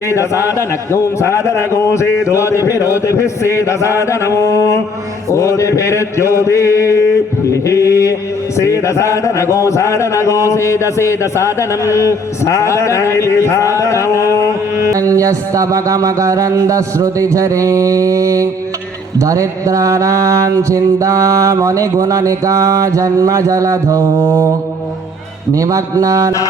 साधनज्ञों साधनगो सेदोतिभिरोतिभिः सेदसाधनमो ओतिभिर्ज्योतिभिः सेदसाधनगो साधनगो सेदसाधनं साधनमिति साधनमो यस्तवगमकरन्दश्रुतिझरे दरिद्राणां चिन्तामणिगुणनिका जन्मजलधौ निमग्नानां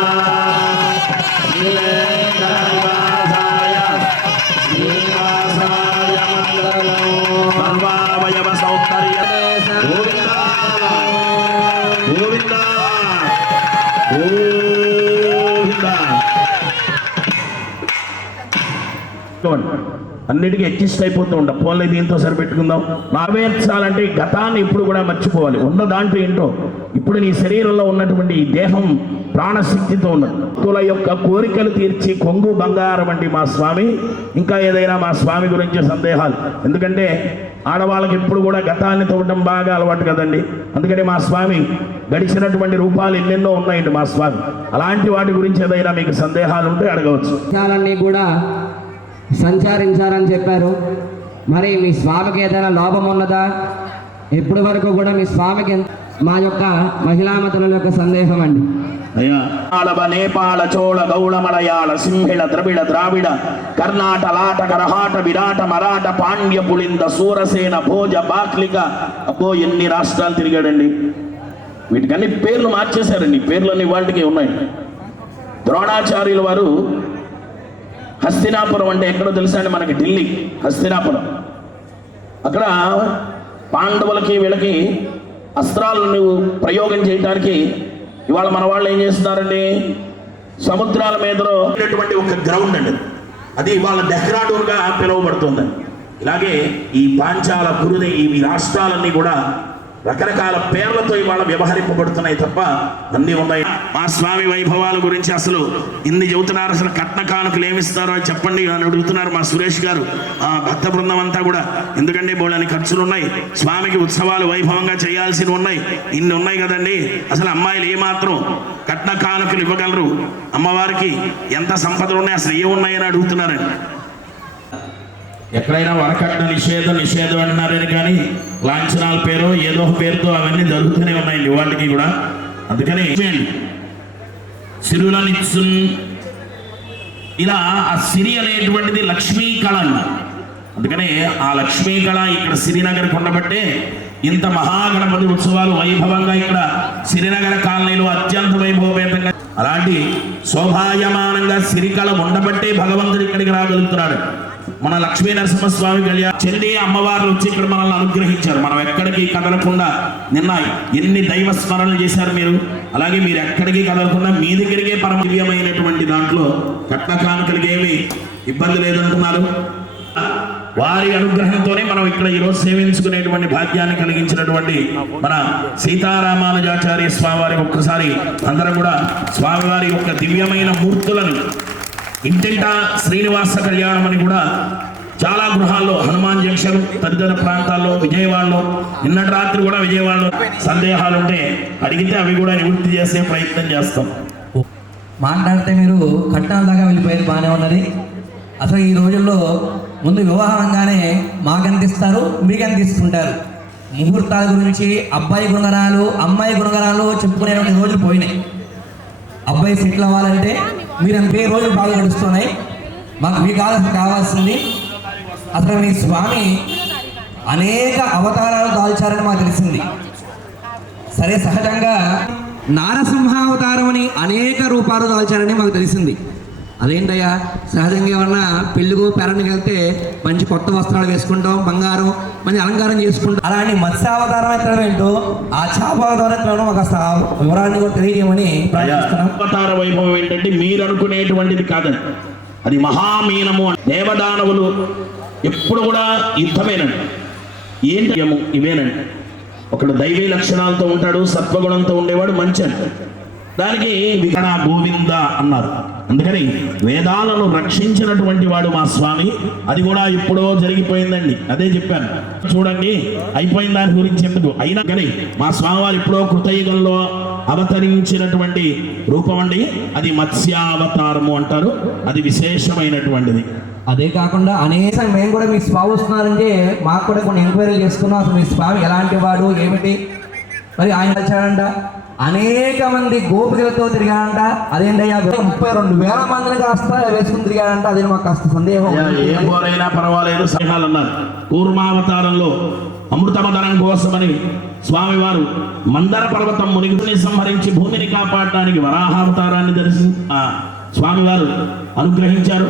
అన్నిటికీ అడ్జస్ట్ అయిపోతూ ఉంటాం. ఫోన్లో దీంతో సరిపెట్టుకుందాం. నెరవేర్చాలంటే గతాన్ని ఇప్పుడు కూడా మర్చిపోవాలి. ఉన్న దాంట్లో ఏంటో ఇప్పుడు నీ శరీరంలో ఉన్నటువంటి ఈ దేహం ప్రాణశక్తితో ఉన్నది. భక్తుల యొక్క కోరికలు తీర్చి కొంగు బంగారం వంటి మా స్వామి. ఇంకా ఏదైనా మా స్వామి గురించి సందేహాలు, ఎందుకంటే ఆడవాళ్ళకి ఎప్పుడు కూడా గతాన్ని తవ్వడం బాగా అలవాటు కదండి. అందుకని మా స్వామి గడిచినటువంటి రూపాలు ఎన్నెన్నో ఉన్నాయండి మా స్వామి. అలాంటి వాటి గురించి ఏదైనా మీకు సందేహాలు ఉంటే అడగవచ్చు. కూడా సంచారించారని చెప్పారు. మరి మీ స్వామికి ఏదైనా లోపం ఉన్నదా? ఇప్పటి వరకు కూడా మీ స్వామికి మా యొక్క మహిళామతుల యొక్క సందేహం అండి. నేపాళ చోళ గౌళ మలయాళ సింహిళ ద్రవిడ ద్రావిడ కర్ణాట లాట కరహాట విరాట మరాఠ పాండ్య పులింద సూరసేన భోజ బాక్లిక. అబ్బో ఎన్ని రాష్ట్రాలు తిరిగాడండి. వీటికన్నీ పేర్లు మార్చేశారండి. పేర్లన్నీ వాటికి ఉన్నాయి. ద్రోణాచార్యుల వారు హస్తినాపురం అంటే ఎక్కడో తెలుసా అండి మనకి? ఢిల్లీ హస్తినాపురం. అక్కడ పాండవులకి వీళ్ళకి అస్త్రాలను ప్రయోగం చేయడానికి ఇవాళ మన వాళ్ళు ఏం చేస్తున్నారండి, సముద్రాల మీదలో ఒక గ్రౌండ్ అండి. అది ఇవాళ డెహ్రాడూన్గా పిలువబడుతుంది. ఇలాగే ఈ పాంచాల కురుది ఈ రాష్ట్రాలన్నీ కూడా రకరకాల పేర్లతో ఇవాళ వ్యవహరింపబడుతున్నాయి తప్ప అన్నీ ఉన్నాయి. మా స్వామి వైభవాల గురించి అసలు ఇన్ని చెబుతున్నారు. అసలు కట్న కానుకలు ఏమిస్తారో చెప్పండి అని అడుగుతున్నారు మా సురేష్ గారు, భక్త బృందం అంతా కూడా. ఎందుకంటే బోళ్ళని ఖర్చులు ఉన్నాయి. స్వామికి ఉత్సవాలు వైభవంగా చేయాల్సినవి ఉన్నాయి. ఇన్ని ఉన్నాయి కదండి. అసలు అమ్మాయిలు ఏమాత్రం కట్న కానుకలు ఇవ్వగలరు? అమ్మవారికి ఎంత సంపదలు ఉన్నాయి, అసలు ఏమున్నాయని అడుగుతున్నారండి. ఎక్కడైనా వరకట్న నిషేధం అంటున్నారని కానీ లాంఛనాల పేరు ఏదో పేరుతో అవన్నీ జరుగుతూనే ఉన్నాయండి వాటికి కూడా. అందుకని సిరులనిచ్చు ఇలా ఆ సిరి అనేటువంటిది లక్ష్మీ కళ అండి. అందుకనే ఆ లక్ష్మీ కళ ఇక్కడ సిరినగర్ ఉండబట్టే ఇంత మహాగణపతి ఉత్సవాలు వైభవంగా ఇక్కడ సిరినగర కాలనీలో అత్యంత వైభవపేతంగా అలాంటి శోభాయమానంగా సిరికళ ఉండబట్టే భగవంతుడు ఇక్కడికి రాగలుగుతున్నాడు. మన లక్ష్మీ నరసింహస్వామి కళ్యాణ్ చెల్లి అమ్మవారు వచ్చి ఇక్కడ మనల్ని అనుగ్రహించారు. మనం ఎక్కడికి కదలకుండా నిన్న ఎన్ని దైవ స్మరణలు చేశారు మీరు. అలాగే మీరు ఎక్కడికి కదలకుండా మీ దగ్గరికే పరమ దివ్యమైనటువంటి దాంట్లో కట్న కానుకలకి ఏమి ఇబ్బంది లేదంటున్నారు. వారి అనుగ్రహంతోనే మనం ఇక్కడ ఈరోజు సేవించుకునేటువంటి భాగ్యాన్ని కలిగించినటువంటి మన సీతారామానుజాచార్య స్వామి వారికి ఒక్కసారి అందరం కూడా స్వామివారి యొక్క దివ్యమైన మూర్తులను ఇంటింటా శ్రీనివాస కళ్యాణం అని కూడా చాలా గృహాల్లో హనుమాన్ జంక్షన్ తదితర ప్రాంతాల్లో విజయవాడలో నిన్నటి రాత్రి కూడా విజయవాడలో సందేహాలు ఉంటే అడిగితే అవి కూడా నివృత్తి చేసే ప్రయత్నం చేస్తాం. మాట్లాడితే మీరు కట్నాల దాకా వెళ్ళిపోయేది బాగానే ఉన్నది. అసలు ఈ రోజుల్లో ముందు వివాహంగానే మాకందిస్తారు, మీకందిస్తుంటారు. ముహూర్తాల గురించి అబ్బాయి గుణగణాలు అమ్మాయి గుణగణాలు చెప్పుకునేటువంటి రోజులు పోయినాయి. అబ్బాయి సెటిల్ అవ్వాలంటే మీరు అంతే రోజులు బాగా గడుస్తున్నాయి. మాకు మీ కావాల్సింది అసలు మీ స్వామి అనేక అవతారాలు దాల్చారని మాకు తెలిసింది. సరే, సహజంగా నారసింహావతారం అని అనేక రూపాలు దాల్చారని మాకు తెలిసింది. అదేంటయ్యా, సహజంగా ఏమన్నా పెళ్ళికో పెరణికి వెళ్తే మంచి కొత్త వస్త్రాలు వేసుకుంటాం, బంగారం మంచి అలంకారం చేసుకుంటాం. అలాంటి మత్స్యావతారం ఎత్తడం ఏంటో, ఆ చాపావతారం ఎత్తడం మాకు అసలు వివరాన్ని కూడా తెలియమని అవతార వైభవం ఏంటంటే మీరు అనుకునేటువంటిది కాదండి. అది మహామీనము. దేవదానవులు ఎప్పుడు కూడా యుద్ధమేనండి. ఏంటి ఇవేనండి. ఒకడు దైవీ లక్షణాలతో ఉంటాడు, సత్వగుణంతో ఉండేవాడు మంచి అండి. దానికి వికణ గోవింద అన్నారు. అందుకని వేదాలను రక్షించినటువంటి వాడు మా స్వామి. అది కూడా ఎప్పుడో జరిగిపోయిందండి. అదే చెప్పాను చూడండి, అయిపోయిన దాని గురించి ఎందుకు అయినా కానీ మా స్వామి వారు ఎప్పుడో కృతయుగంలో అవతరించినటువంటి రూపం అండి. అది మత్స్యావతారము అంటారు. అది విశేషమైనటువంటిది. అదే కాకుండా అనేక మేము కూడా మీ స్వామి వస్తున్నారంటే మాకు కూడా కొన్ని ఎంక్వైరీలు చేసుకున్నాం. అసలు మీ స్వామి ఎలాంటి వాడు ఏమిటి, మరి ఆయన వచ్చాడంట, అనేక మంది గోపికలతో తిరిగాడంట. అదేంటయ్యా 32,000 మందిని కాస్త వేసుకుని తిరిగాడంట. అదే మాకు కాస్త సందేహం. ఏ పోరైనా పర్వాలేదు సందేహాలు అన్నారు. కూర్మావతారంలో అమృతమదనం కోసమని స్వామివారు మందర పర్వతం మునిగిని సంహరించి భూమిని కాపాడటానికి వరాహావతారాన్ని స్వామివారు అనుగ్రహించారు.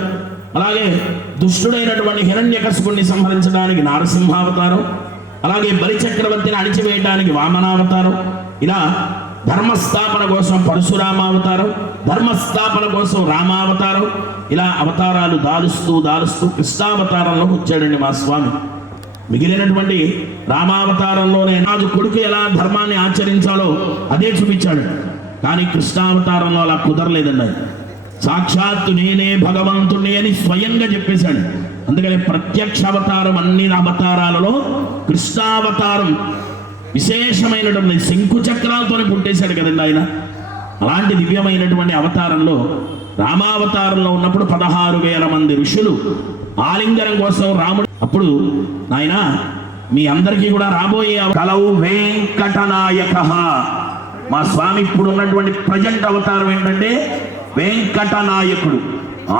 అలాగే దుష్టుడైనటువంటి హిరణ్యకశిపుణ్ణి సంహరించడానికి నారసింహావతారం, అలాగే బలిచక్రవర్తిని అణిచివేయడానికి వామనావతారం, ఇలా ధర్మస్థాపన కోసం పరశురామావతారం, ధర్మస్థాపన కోసం రామావతారం, ఇలా అవతారాలు దాలుస్తూ కృష్ణావతారంలోకి వచ్చాడండి మా స్వామి. మిగిలినటువంటి రామావతారంలోనే రాజు కొడుకు ఎలా ధర్మాన్ని ఆచరించాలో అదే చూపించాడు. కానీ కృష్ణావతారంలో అలా కుదరలేదండి. సాక్షాత్తు నేనే భగవంతుణ్ణి అని స్వయంగా చెప్పేశాడు. అందుకని ప్రత్యక్ష అవతారం అన్ని అవతారాలలో కృష్ణావతారం విశేషమైనటువంటి శంకు చక్రాలతోనే పుట్టేశాడు కదండి ఆయన. అలాంటి దివ్యమైనటువంటి అవతారంలో రామావతారంలో ఉన్నప్పుడు 16,000 మంది ఋషులు ఆలింగనం కోసం రాముడు. అప్పుడు నాయన మీ అందరికీ కూడా రాబోయే కలవు వెంకటనాయక. మా స్వామి ఇప్పుడు ఉన్నటువంటి ప్రజెంట్ అవతారం ఏంటంటే వెంకటనాయకుడు.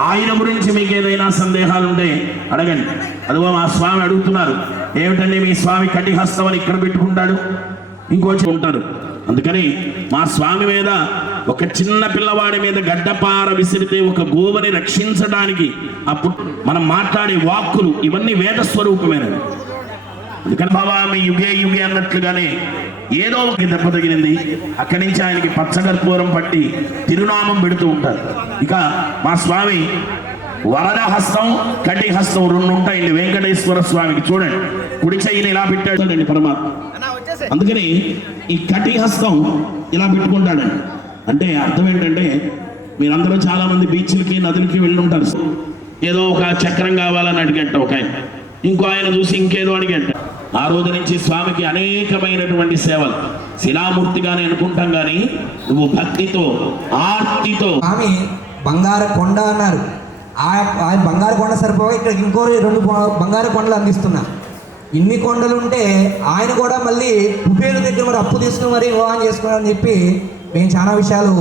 ఆయన గురించి మీకు ఏదైనా సందేహాలు ఉంటే అడగండి. అదిగో మా స్వామి అడుగుతున్నారు, ఏమిటంటే మీ స్వామి కటిహస్తం అని ఇక్కడ పెట్టుకుంటాడు, ఇంకోచి ఉంటారు. అందుకని మా స్వామి మీద ఒక చిన్న పిల్లవాడి మీద గడ్డపార విసిరితే ఒక గోవని రక్షించడానికి అప్పుడు మనం మాట్లాడే వాక్కులు ఇవన్నీ వేద స్వరూపమైనవి. అందుకని భవామి యుగే యుగే అన్నట్లుగానే ఏదో ఒక దెబ్బ తగిలింది, అక్కడి నుంచి ఆయనకి పచ్చకర్పూరం పట్టి తిరునామం పెడుతూ ఉంటారు. ఇక మా స్వామి వరదహస్తం కటిహస్తం 2 ఉంటాయండి వెంకటేశ్వర స్వామికి. చూడండి, కుడి చెయ్యిని ఇలా పెట్టాడండి పరమాత్మ. అందుకని ఈ కటిహస్తం ఇలా పెట్టుకుంటాడండి. అంటే అర్థం ఏంటంటే మీరందరూ చాలా మంది బీచ్లకి నదులకి వెళ్ళి ఉంటారు. ఏదో ఒక చక్రం కావాలని అడిగంట ఒక ఆయన, ఇంకో ఆయన చూసి ఇంకేదో అడిగంట. ఆ రోజు నుంచి స్వామికి అనేకమైనటువంటి సేవలు. శిలామూర్తిగానే అనుకుంటాం కానీ నువ్వు భక్తితో ఆర్తితో. స్వామి బంగారు కొండ అన్నారు. ఆ బంగారు కొండ సరిపోగా ఇక్కడ ఇంకో 2 బంగారు కొండలు అందిస్తున్నా. ఇన్ని కొండలు ఉంటే ఆయన కూడా మళ్ళీ కుబేరు దగ్గర మరి అప్పు తీసుకుని మరి వివాహం చేసుకున్నారని చెప్పి మేము చాలా విషయాలు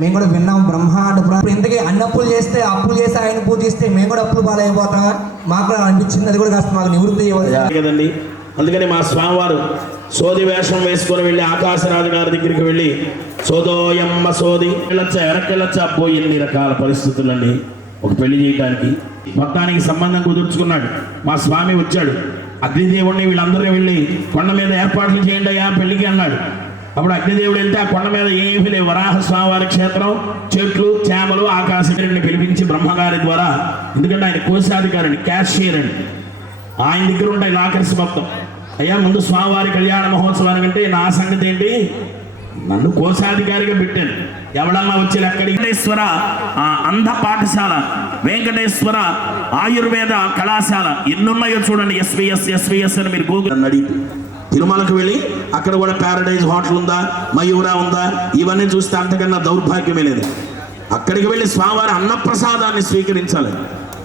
మేము కూడా విన్నాం. బ్రహ్మాండ ఇంతకీ అన్ని అప్పులు చేస్తే అప్పులు చేసి ఆయన పూజిస్తే మేము కూడా అప్పులు పాలైపోతాం మాకు కూడా అనిపించింది. అది కూడా కాస్త మాకు నివృత్తి కదండి. అందుకని మా స్వామివారు సోది వేషం వేసుకొని వెళ్ళి ఆకాశరాజు గారి దగ్గరికి వెళ్ళి సోదోయమ్మ సోది వెనక్కెళ్ళొచ్చా అబ్బో ఎన్ని రకాల పరిస్థితులండి. ఒక పెళ్లి చేయడానికి మొత్తానికి సంబంధం కుదుర్చుకున్నాడు. మా స్వామి వచ్చాడు. అగ్నిదేవుడిని వీళ్ళందరూ వెళ్ళి కొండ మీద ఏర్పాట్లు చేయండి అయ్యా పెళ్లికి అన్నాడు. అప్పుడు అగ్నిదేవుడు వెళ్తే ఆ కొండ మీద ఏమీ లేవు. వరాహ స్వామివారి క్షేత్రం, చెట్లు, చేమలు, ఆకాశని పిలిపించి బ్రహ్మగారి ద్వారా, ఎందుకంటే ఆయన కోశాధికారిని క్యాషియర్ అండి, ఆయన దగ్గర ఉంటాయి లాకర్స్ మొత్తం. అయ్యా ముందు స్వామివారి కళ్యాణ మహోత్సవానికి అంటే నా సంగతి ఏంటి, నన్ను కోశాధికారిగా పెట్టాను, ఎవడన్నా వచ్చి అక్కడికి వెంకటేశ్వర అంధ పాఠశాల, వెంకటేశ్వర ఆయుర్వేద కళాశాల ఎన్నున్నాయో చూడండి. ఎస్విఎస్ అని మీరు గూగుల్ అడిగి తిరుమలకు వెళ్ళి అక్కడ కూడా ప్యారడైజ్ హోటల్ ఉందా, మయూరా ఉందా, ఇవన్నీ చూస్తే అంతకన్నా దౌర్భాగ్యమే లేదు. అక్కడికి వెళ్ళి స్వామివారి అన్నప్రసాదాన్ని స్వీకరించాలి.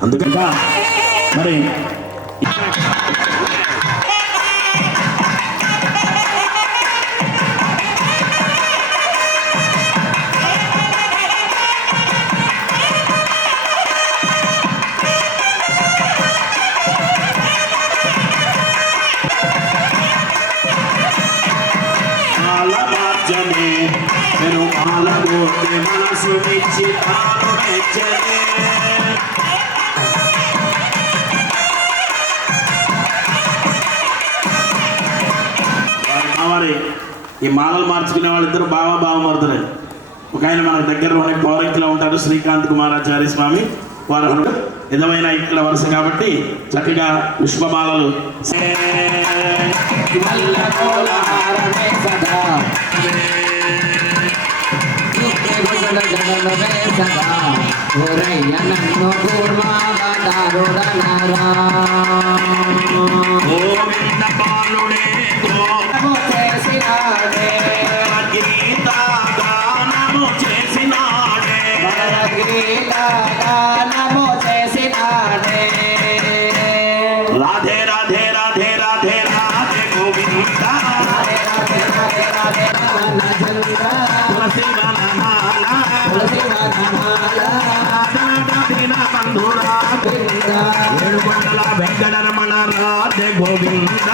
అందుకని మరి ఈ మాలలు మార్చుకునే వాళ్ళిద్దరు బావ మరుదులే. ఒక ఆయన మన దగ్గరలోనే పౌరంకిలో ఉంటారు, శ్రీకాంత్ కుమారాచార్య స్వామి. వారు విధమైన ఇక్కడ వరుస కాబట్టి చక్కగా పుష్పమాలలు గోవింద తులసి వనమాల బంధురా ఏడుకొండల వెంకటరమణ రాధే గోవింద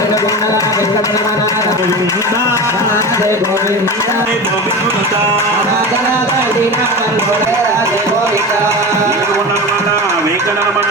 ఏడుకొండల వెంకటరమణ గోవింద రాధే గోవింద గోవింద రాధే గోవింద ఏడుకొండల వెంకటరమణ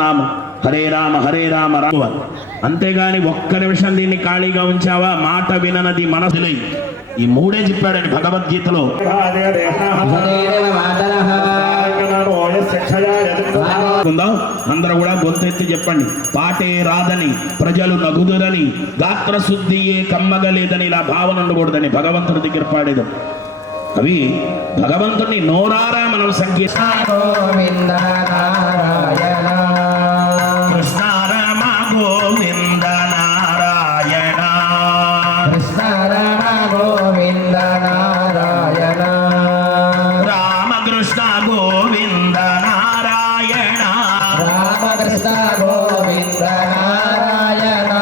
నామ హరే రామ హరే రామ రామ. అంతేగాని ఒక్క నిమిషం దీన్ని ఖాళీగా ఉంచావా, మాట విననది మనసులే. ఈ మూడే చెప్పాడని భగవద్గీతలో. అందరూ కూడా గొంతెత్తి చెప్పండి. పాటే రాదని ప్రజలు నగుదురని, గాత్ర శుద్ధియే కమ్మగలేదని, ఇలా భావన ఉండకూడదని భగవంతుడి దగ్గర పాడేది. అవి భగవంతుడిని నోరారా మనం సంకీర్తన. గోవింద నారాయణ కృష్ణ రామ గోవింద నారాయణ కృష్ణ రామ గోవింద నారాయణ రామకృష్ణ గోవింద నారాయణ రామకృష్ణ గోవింద నారాయణ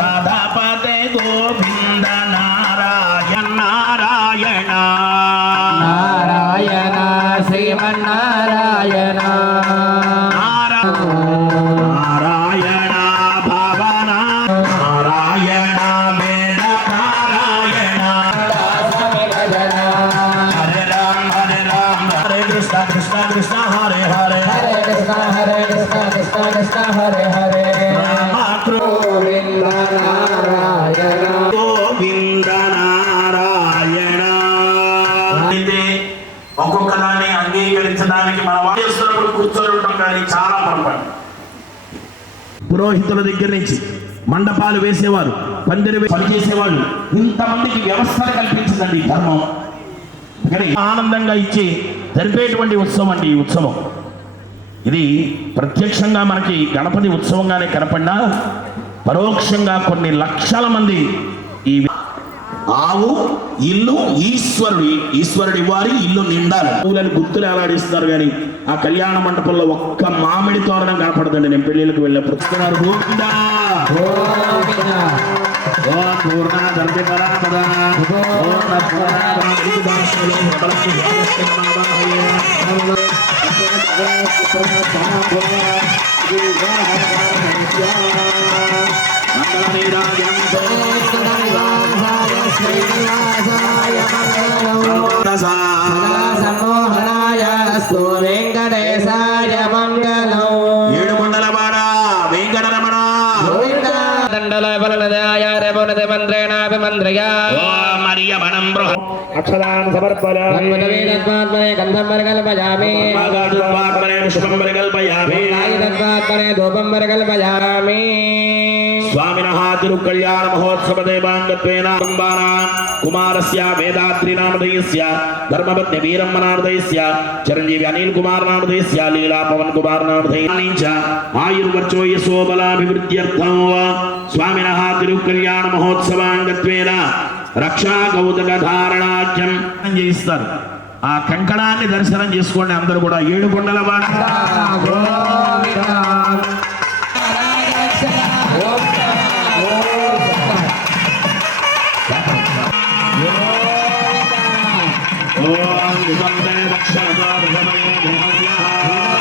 రాధాపతే గోవింద నారాయణ నారాయణ నారాయణ శ్రీమన్నారాయణ నారాయణ భావన నారాయణ వేద నారాయణ హరే రామ హరే కృష్ణ కృష్ణ కృష్ణ హరే హరే హరే కృష్ణ కృష్ణ కృష్ణ హరే హరే రామ గోవింద నారాయణ గోవింద నారాయణ. అయితే ఒక్కొక్క దాన్ని అంగీకరించడానికి మన వాయిస్తున్నప్పుడు కూర్చొని ఉంటాం, కానీ చాలా పొరపాటు. పురోహితుల దగ్గర నుంచి మండపాలు వేసేవారు, పందిరి పనిచేసేవాళ్ళు, ఇంతమందికి వ్యవస్థను కల్పించిందండి ఈ ధర్మం. కానీ ఆనందంగా ఇచ్చి జరిపేటువంటి ఉత్సవం అండి ఈ ఉత్సవం. ఇది ప్రత్యక్షంగా మనకి గణపతి ఉత్సవంగానే కనపడినా పరోక్షంగా కొన్ని లక్షల మంది ఈ ఆవు ఇల్లు ఈశ్వరుడి వారి ఇల్లు నిండాలి. పూలని గుర్తులు ఎలాడిస్తున్నారు, కానీ ఆ కళ్యాణ మండపంలో ఒక్క మామిడి తోరణం కనపడదండి. నేను పెళ్లిళ్ళకి వెళ్ళినప్పుడు గోవిందా ఓం పూర్ణ గర్భిపరాపద ఓం పూర్ణ భాషలో సమ్మోహనాయ అస్తు వెంకటేశాయ మంగళం. ఏడుకొండలవాడ వెంకటరమణ దండల బలనదాయ రేపనది మంత్రేణాభిమంత్రయా మరియమణం బృహ అక్షరాన్ సమర్పయామి తద్వేదత్మాత్మనే గంధం పరికల్పయామి పుష్పం పరికల్పయామి తద్వాత్మనే ధూపం పరికల్పయామి. స్వామినః తిరుకళ్యాణ మహోత్సవ దేవాంగత్వేన కుమారస్య వేదాద్రి నామధేయస్య ధర్మపత్ని వీరమ్మనామధేయస్య చిరంజీవి అనిల్ కుమార్ నామధేయస్య లీలా పవన్ కుమార్ నామధేయస్య ఆయుర్వర్చో యశో బలాభివృద్ధ్యర్థం స్వామినః తిరుకళ్యాణ మహోత్సవాంగత్వేన రక్షా కౌతుక ధారణాఖ్యం చేయిస్తారు. ఆ కంకణాన్ని దర్శనం చేసుకోండి అందరూ కూడా. ఏడుకొండలవాడ ఓం వివందే దక్షిణతో భగవే దేహవ్యః ఓం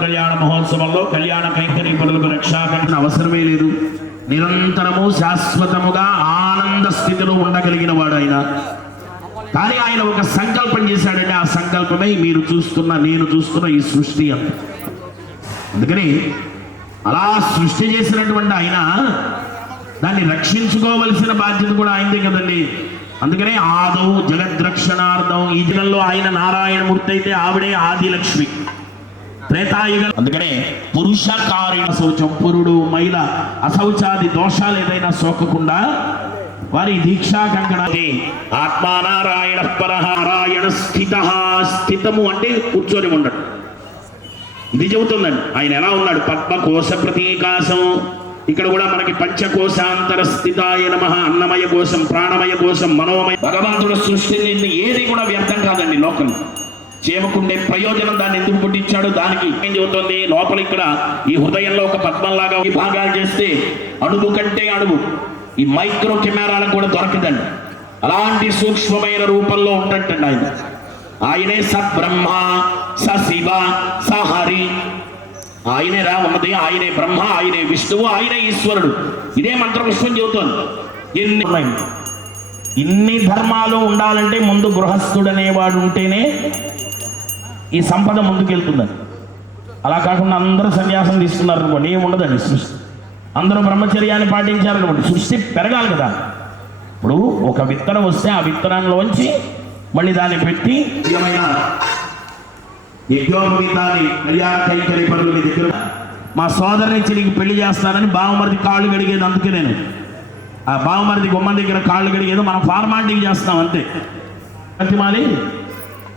కళ్యాణ మహోత్సవంలో కళ్యాణ కైంకర్య పనులకు రక్షాకరణ అవసరమే లేదు. నిరంతరము శాశ్వతముగా ఆనంద స్థితిలో ఉండగలిగిన వాడు ఆయన. కానీ ఆయన ఒక సంకల్పం చేశాడంటే ఆ సంకల్పమే మీరు చూస్తున్న నేను చూస్తున్న ఈ సృష్టి అంత. అందుకని అలా సృష్టి చేసినటువంటి ఆయన దాన్ని రక్షించుకోవలసిన బాధ్యత కూడా ఆయనదే కదండి. అందుకనే ఆదౌ జగద్రక్షణార్థం. ఈ దినంలో ఆయన నారాయణమూర్తి అయితే ఆవిడే ఆదిలక్ష్మి. త్రేతాయుగ అందుకనే పురుషకారిణ శౌచం, పురుడు మహిళ అశౌచాది దోషాలు ఏదైనా సోకకుండా వారి దీక్షా కంకణ. ఆత్మానారాయణ పరనారాయణ స్థిత. స్థితము అంటే కూర్చొని ఉండడు. ఇది చెబుతుందండి ఆయన ఎలా ఉన్నాడు. పద్మకోశ ప్రతీకాశం. ఇక్కడ కూడా మనకి పంచకోశాంతర స్థితాయ నమః, అన్నమయ కోశం, ప్రాణమయ కోశం, మనోమయ. భగవంతుడు సృష్టిని ఏది కూడా వ్యర్థం కాదండి. లోకం చేమకుండే ప్రయోజనం దాన్ని ఎందుకు పుట్టించాడు, దానికి ఏం చెబుతుంది లోపల. ఇక్కడ ఈ హృదయంలో ఒక పద్మంలాగా ఈ భాగాలు చేస్తే అణువు కంటే అణువు ఈ మైక్రో కెమెరాలకు కూడా దొరకదండి. అలాంటి సూక్ష్మమైన రూపంలో ఉంటండి ఆయన. ఆయనే సబ్రహ్మ, స శివ, స హరి. ఆయనే రా ఉన్నది. ఆయనే బ్రహ్మ, ఆయనే విష్ణువు, ఆయనే ఈశ్వరుడు. ఇదే మంత్రపుష్పం చెబుతోంది. ఇన్ని ధర్మాలు ఉండాలంటే ముందు గృహస్థుడు అనేవాడు ఉంటేనే ఈ సంపద ముందుకెళ్తుందని. అలా కాకుండా అందరూ సన్యాసం తీసుకున్నారు అనుకోండి, ఏమి ఉండదండి సృష్టి. అందరూ బ్రహ్మచర్యాన్ని పాటించారనుకోండి, సృష్టి పెరగాలి కదా. ఇప్పుడు ఒక విత్తనం వస్తే ఆ విత్తనంలోంచి మళ్ళీ దాన్ని పెట్టి యజ్ఞోపవీతాన్ని కళ్యాణ కైంకర్య పనులు దగ్గర మా సోదరుని ఇచ్చి నీకు పెళ్లి చేస్తానని బావమరిది కాళ్ళు గడిగేది. అందుకే నేను ఆ బావమరిది గుమ్మం దగ్గర కాళ్ళు గడిగేది మనం ఫార్మాలిటీ చేస్తాం అంతే. ప్రతిమాలి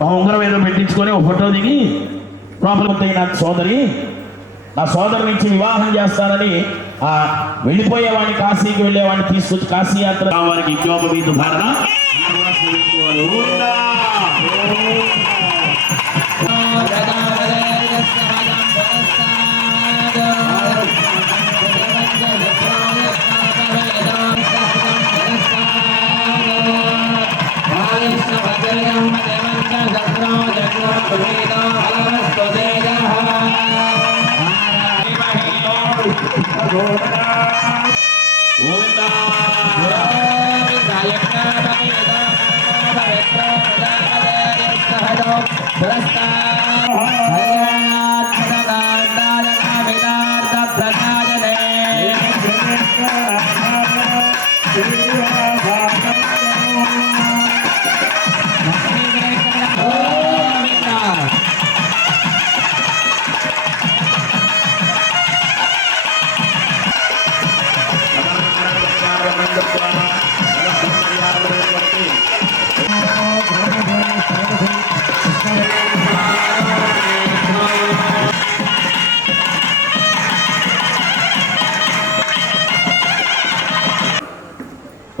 ఉంగరం ఏదో పెట్టించుకొని ఒక ఫోటో దిగి లోపల నా సోదరి, నా సోదరుని ఇచ్చి వివాహం చేస్తానని ఆ వెళ్ళిపోయేవాడిని, కాశీకి వెళ్ళేవాడిని తీసుకొచ్చి కాశీ యాత్ర వారికి యజ్ఞోపవీత భారత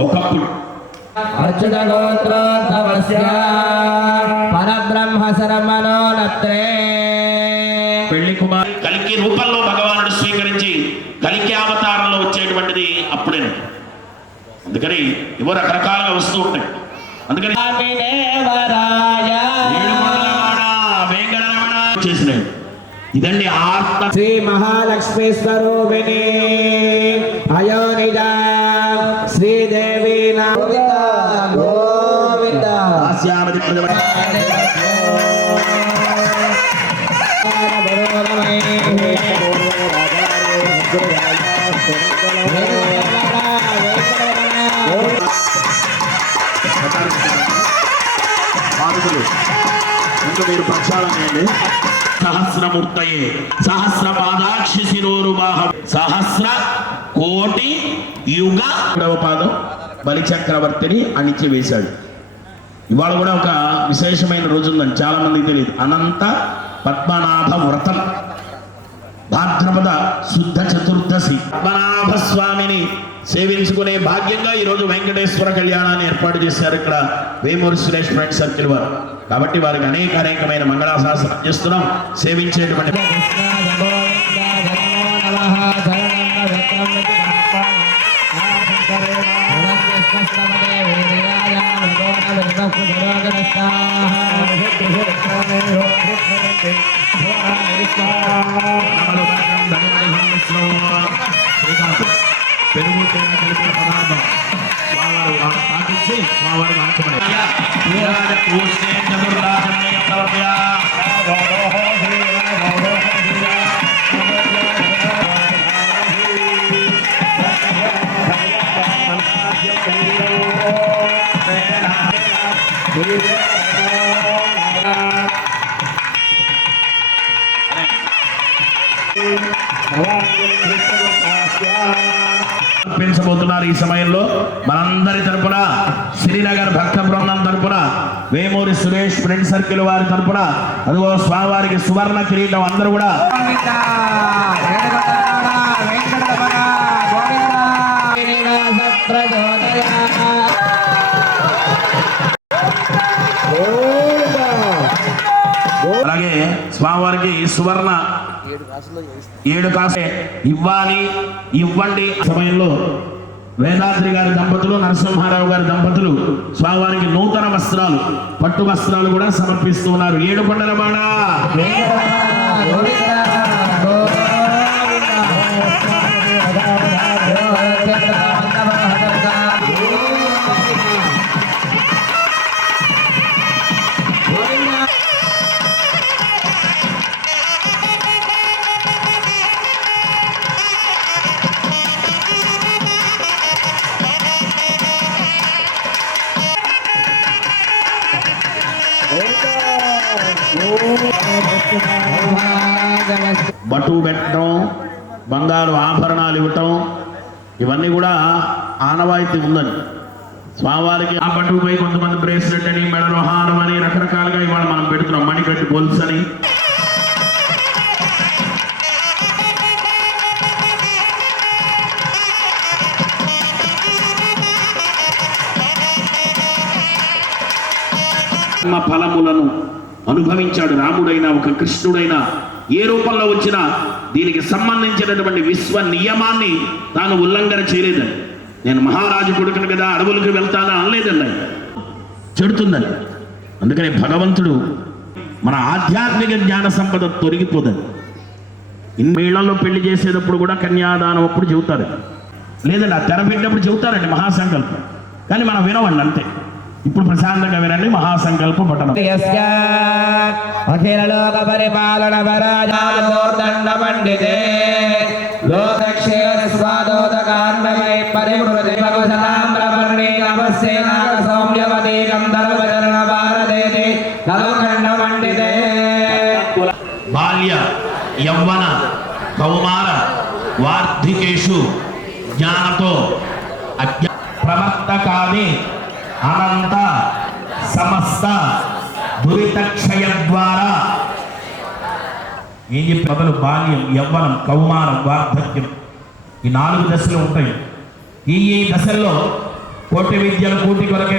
ఒకప్పుడు పరబ్రహ్మ శరమనోనత్రే పెళ్లి కుమార్ కలికి రూపంలో భగవానుడు స్వీకరించి కలికి అవతారంలో వచ్చేటువంటిది అప్పుడే. అందుకని ఇవో రకరకాలుగా వస్తూ ఉంటాయి. అందుకని చేసినాయి. ఇదండి ఆత్మ శ్రీ మహాలక్ష్మి స్వరూపిణి అయోనిజ శ్రీదేవి మీరు ప్రక్షాళన సహస్రమూర్తయే సహస్ర పాదాక్షి శిరోరుబాహ సహస్ర కోటి యుగ పాదం బలిచక్రవర్తిని అణిచి వేశాడు. ఇవాళ కూడా ఒక విశేషమైన రోజు ఉందండి, చాలా మందికి తెలియదు. అనంత పద్మనాభ వ్రతం, భాద్రపద శుద్ధ చతుర్దశి. పద్మనాభ స్వామిని సేవించుకునే భాగ్యంగా ఈరోజు వెంకటేశ్వర కళ్యాణాన్ని ఏర్పాటు చేశారు ఇక్కడ వేమూరి సురేష్ ఫ్రెండ్ సర్కిల్ వారు. కాబట్టి వారికి అనేకమైన మంగళాశాసనం చేస్తున్నాం. సేవించేటువంటి Swami పెరుగు తేనె కలిపిన పదార్థం స్వామివారు పాటించి స్వామివారు పెంచబోతున్నారు. ఈ సమయంలో మనందరి తరపున శ్రీనగర్ భక్త బృందం తరపున వేమూరి సురేష్ ఫ్రెండ్ సర్కిల్ వారి తరపున అదిగో స్వామివారికి సువర్ణ కిరీటం అందరూ కూడా అలాగే స్వామివారికి సువర్ణ 7 కాసే ఇవ్వండి సమయంలో వేదాద్రి గారి దంపతులు నరసింహారావు గారి దంపతులు స్వామివారికి నూతన వస్త్రాలు పట్టు వస్త్రాలు కూడా సమర్పిస్తూ ఉన్నారు. 7 కొండల బాణ బటు పెట్టడం, బంగారు ఆభరణాలు ఇవ్వటం ఇవన్నీ కూడా ఆనవాయితీ ఉందని స్వామివారికి. ఆ బటుపై కొంతమంది బ్రేస్లెట్ అని, మెడలో హారం అని రకరకాలుగా ఇవాళ మనం పెడుతున్నాం. మణికట్టు గొలుసు అని. ఫలములను అనుభవించాడు రాముడైనా ఒక కృష్ణుడైనా ఏ రూపంలో వచ్చినా దీనికి సంబంధించినటువంటి విశ్వ నియమాన్ని తాను ఉల్లంఘన చేయలేదని. నేను మహారాజు కొడుకును కదా అడవులకు వెళ్తాను అనలేదండి, చెడుతుందని. అందుకని భగవంతుడు మన ఆధ్యాత్మిక జ్ఞాన సంపద తొలగిపోదని. ఇన్నేళ్లలో పెళ్లి చేసేటప్పుడు కూడా కన్యాదానం అప్పుడు చెబుతారు, లేదండి ఆ తెర పెట్టినప్పుడు చెబుతారండి మహాసంకల్పం, కానీ మనం వినవండి అంతే. ఇప్పుడు ప్రశాంతంగా వినండి మహాసంకల్ప పఠనం. అఖిల లోక పరిపాలన వరాజాదండ పండితే లోకక్షేమ స్వాదోదకాన్మయై పరివృతి భగవతామ్రవర్ణే నమస్సేనాగ సౌమ్యవతి గంధర్వచరణ భారదేతి నవఖండ పండితే. బాల్య యవ్వన కౌమార వార్ధికేషు జ్ఞానతో ప్రవర్తకాని అనంత సమస్త దురితక్షయ ద్వారా ఏం చెప్పి మొదలు బాల్యం, యవ్వనం, కౌమారం, వార్ధక్యం ఈ 4 దశలు ఉంటాయి. ఈ దశల్లో కోటి విద్యలు కూటి కొరకే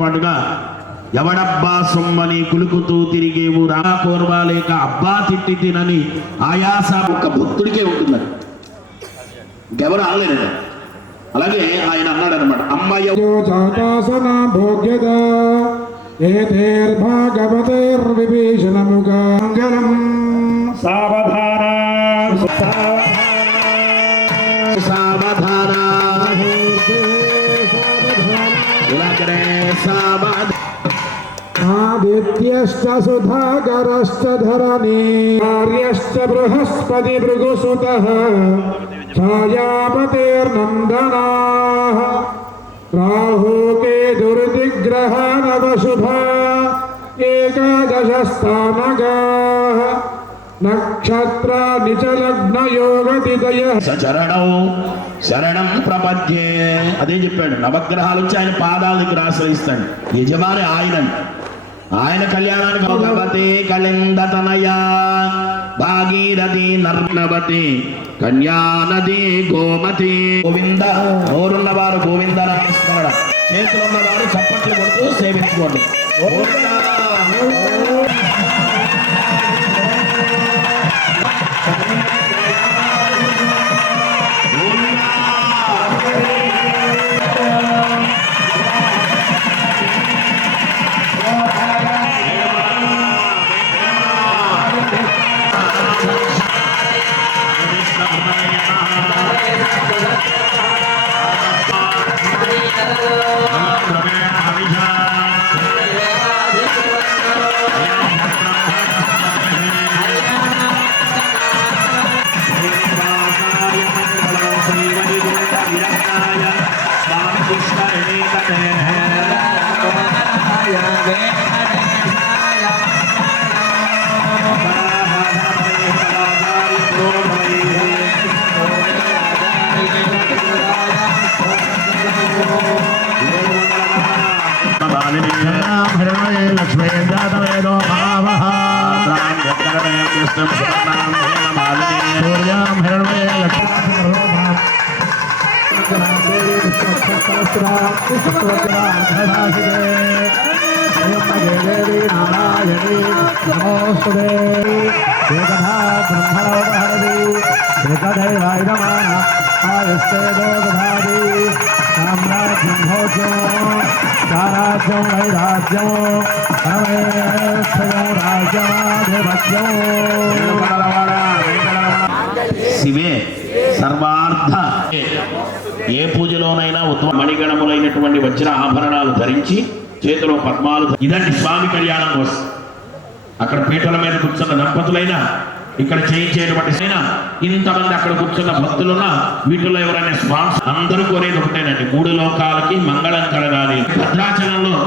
పాటుగా ఎవడబ్బా సొమ్మని కులుకుతూ తిరిగేవు రా కోర్వా లేక అబ్బా తిట్టి తినని ఆయాస ఒక భక్తుడికే ఉంటుందని ఇంకెవరు అనలేదండి. అలాగే ఆయన అన్నాడు అనమాట, అమ్మాయి భోగ్యతేర్భాగవతేర్విభీషణముఖాంగలం సావధాన సావధాన ఆదిత్యశ్చ సుధాకరశ్చ ధరణి ఆర్యశ్చ బృహస్పతి భృగుసుతః ఛాయాపతేర్నందనాః రాహు కేతుర్దిగ్రహ నవశుభ ఏకాదశస్థానగాః నక్షత్ర నిచలగ్న యోగతిదయ శరణం శరణం ప్రపద్యే. అదే చెప్పాడు, నవగ్రహాలు వచ్చి ఆయన పాదాల దగ్గర ఆశ్రయిస్తాడు. యజమాని ఆయన ఆయన కళ్యాణానికి భగవతి కలిందతనయ భాగీరథి నర్నవతి కన్యానది గోమతి గోవింద. నోరున్నవారు గోవింద నామస్మరణ, చేతులున్నవారు చప్పట్లు కొడుతూ సేవించుకోండి. లక్ష్మీ జాతవేదో సూర్యాం హిరణ్మయే దేవి నారాయణీ నమోస్తుతే ఏకధా బ్రహ్మణోపహరతి ఏకదైవాయుధమాన ఆయుస్తేదో దధాతి సామ్రాజ్యం భోజ్యం సారాజ్యం వైరాజ్యం పరమేశ్వరం రాజ్యమాధిపత్యం. శివే సర్వార్థ. ఏ పూజలోనైనా ఉత్తమ మణిగణములైనటువంటి వజ్ర ఆభరణాలు ధరించి చేతిలో పద్మాలు. ఇదండి స్వామి కళ్యాణం కోసం. అక్కడ పీటల మీద కూర్చున్న దంపతులైనా, ఇక్కడ చేయించేటువంటి ఇంతమంది అక్కడ కూర్చున్న భక్తులున్నా, వీటిలో ఎవరైనా స్పాన్సర్ అందరూ కోరేది ఒకటేనండి, 3 లోకాలకి మంగళం కలగాలి. భద్రాచలంలో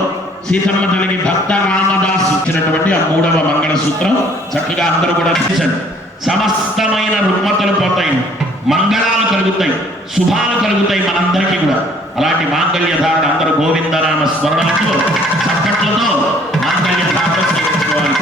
సీతమ్మ తల్లికి భక్త రామదాస్ ఇచ్చినటువంటి ఆ 3వ మంగళ సూత్రం చక్కగా అందరూ కూడా తీసండి. సమస్తమైన రుగ్మతలు పోతాయి, మంగళాలు కలుగుతాయి, శుభాలు కలుగుతాయి మనందరికీ కూడా. అలాంటి మాంగళ్య ధారణ అందరూ గోవిందనామ స్మరణలతో చప్పట్లతో మాంగళ్య ధారణ చేయించుకోవాలి.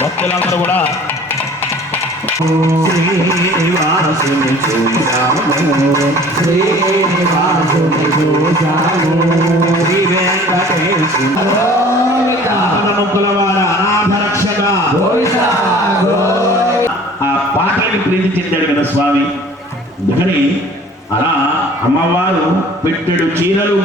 భక్తులందరూ కూడా శ్రీనివాసుని చూశాము, శ్రీనివాసుని చూశాము, శ్రీ వెంకటేశ్వర అనాథరక్షక. ఆ పాటలకు ప్రీతి చెందాడు కదా స్వామి. అందుకని అలా అమ్మవారు పెట్టెడు చీరలు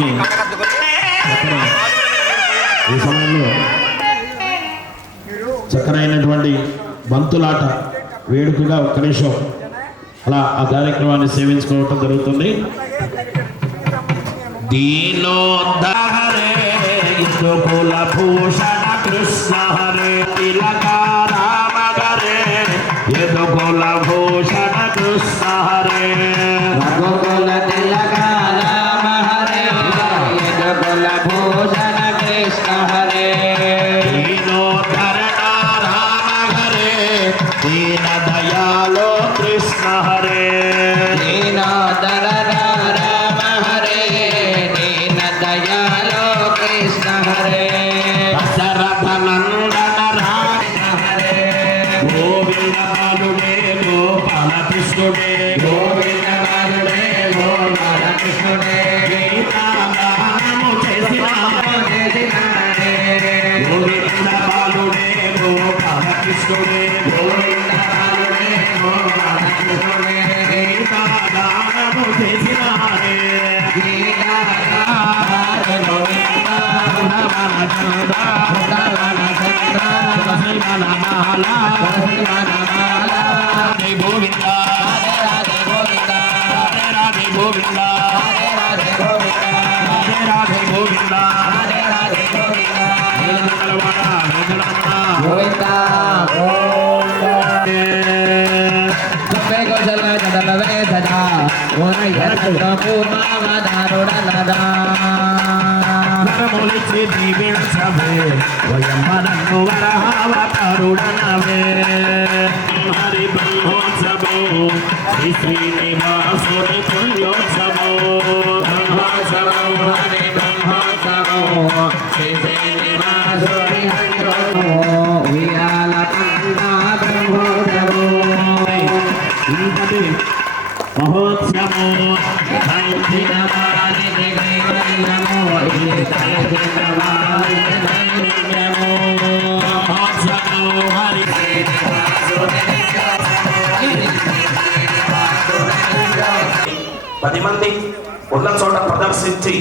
వారికి ఈ సమయంలో చక్కనైనటువంటి బంతులాట వేడుకగా ఒక్క నిమిషం అలా ఆ కార్యక్రమాన్ని సేవించుకోవటం జరుగుతుంది. దీనోద్ధరే కుల భూషణ కృష్ణ హరే తిలక రామ హరే యదుకుల భూషణ కృష్ణ హరే రఘుకుల తిలక రామ హరే యదుకుల భూషణ కృష్ణ హరే దీనోద్ధరణ రామ హరే దీన దయాలో కృష్ణ హరే దీనోద్ధరణ రామ హరే దీన దయాలో కృష్ణ హరే దశరథ నందన రామ హరే గోవింద బాలుడే గోపాల కృష్ణుడే గోవింద బాలుడే గోపాల కృష్ణుడే గీతాగానము చేసిన గోవింద బాలుడే గోపాల కృష్ణుడే గోవింద బాలుడే గోపాల కృష్ణుడే గీతాగానము చేసిన గోవింద రాధే గోవింద రాధే గోవింద నరములిచి దీవించవే వయమ్మనన్ను వరహావతారుడనవే హరి బ్రహ్మోత్సవో శ్రీ శ్రీనివాసుని పుణ్యోత్సవో బ్రహ్మోత్సవో హరి బ్రహ్మోత్సవో శ్రీ శ్రీనివాసుని ఇంతటి మహోత్సవో పది మంది ఉన్న చోట ప్రదర్శించి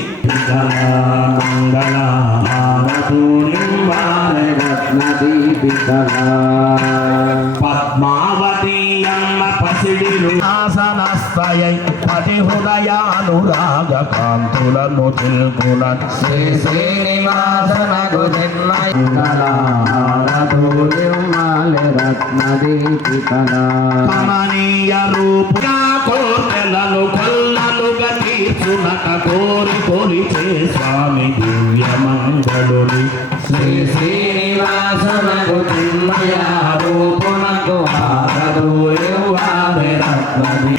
పద్మావతి అమ్మ పసిడిలు ఆసనస్థయై పది హృదయానురాగ కాంతులను తెలుపున శ్రీ శ్రీనివాసనకు కమనీయ రూపుగా కోర్కెలను కొల్లలుగా తీర్చునక కోరి కొలిచే స్వామి దివ్య మంగళుని శ్రీ శ్రీనివాసనకు చిన్మయ రూపునకు ఆరదు ఇవ్వాలి రత్నది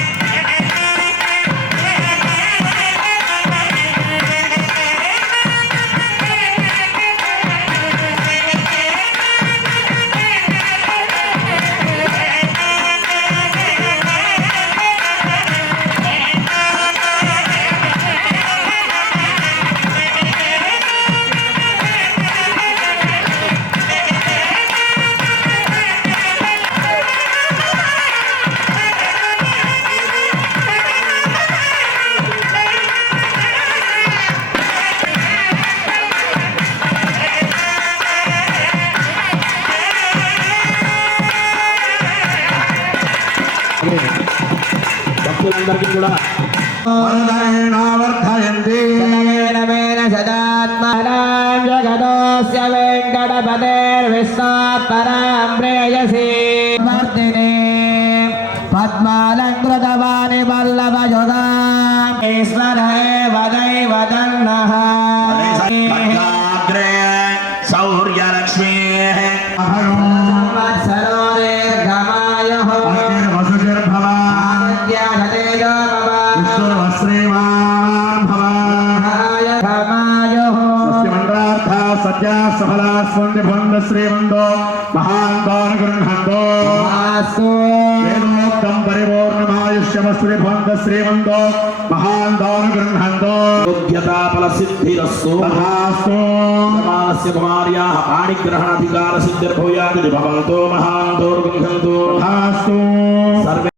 భక్తులందరికీ కూడా జగదోస్య వెంకటపదేర్విశ్వాత్ పరాం ప్రేయసి వర్ధిని పద్మాలంకృతవాణి వల్లభ యుగామేశ్వరే వదైవదన్నః శౌర్యలక్ష్మీ సంవత్సరో దీర్ఘమాయుః ఆరోగ్యాధతేజో సత్యా సఫలా స్వంది భంగ శ్రీమందో మహాంతాన్ గృహంతో వేదోక్తం పరిపూర్ణమాయుష్యమస్తి భంగ శ్రీమందో మహాంతాన్ గృహంతో యోగ్యతాఫల సిద్ధిరస్సు తథాస్తు సమానస్య కుమార్యాః పాణిగ్రహణాధికార సిద్ధిర్భూయాది భవంతో మహాంతో గృహంతో తథాస్తు సర్వే